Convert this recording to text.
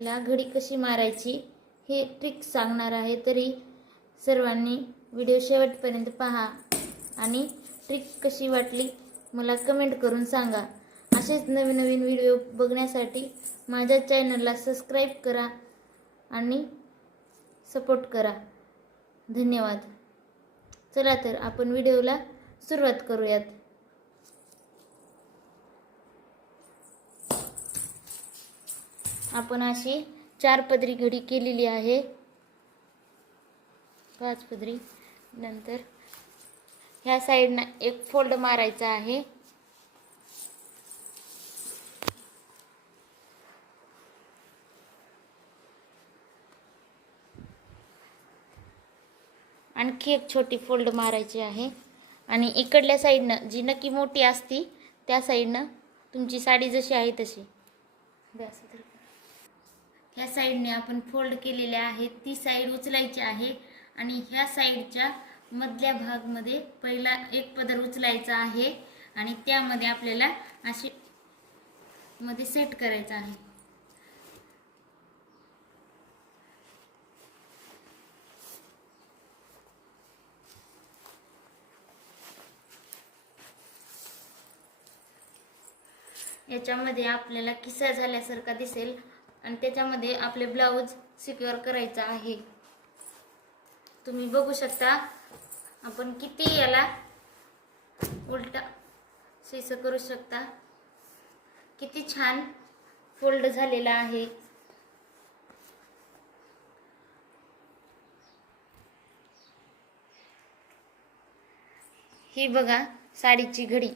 ला घडी कशी मारायची हे ट्रिक सांगणार आहे, तरी सर्वांनी व्हिडिओ शेवटपर्यंत पहा आणि ट्रिक कशी वाटली मला कमेंट करून सांगा। असेच नवीन नवीन व्हिडिओ बघण्यासाठी माझ्या चॅनलला सबस्क्राइब करा आणि सपोर्ट करा। धन्यवाद। चला तर आपण व्हिडिओला सुरुवात करूयात। आपण अशी 4 पदरी घडी केलेली आहे, 5 पदरी। नंतर ह्या साइडने एक फोल्ड मारायचा आहे, आणखी एक छोटी फोल्ड मारायची आहे आणि इकडल्या साइडने जी नक्की मोठी असती त्या साइडने तुमची साडी जशी आहे तशी ह्या साइडने आपण फोल्ड केलेले आहे, ती साइड उचलायची आहे आणि ह्या साइडच्या मधल्या भागामध्ये पहिला एक पदर उचलायचा आहे आणि त्यामध्ये आपल्याला अशी मध्ये सेट करायचा आहे। याच्यामध्ये आपल्याला किसा झाल्यासारखा दिसेल आणि त्याच्यामध्ये आपले ब्लाउज सिक्युअर करायचा आहे। तुम्ही बघू शकता आपण किती याला उलटा शिस करू शकता, किती छान फोल्ड झालेला आहे। ही बघा साडीची घडी।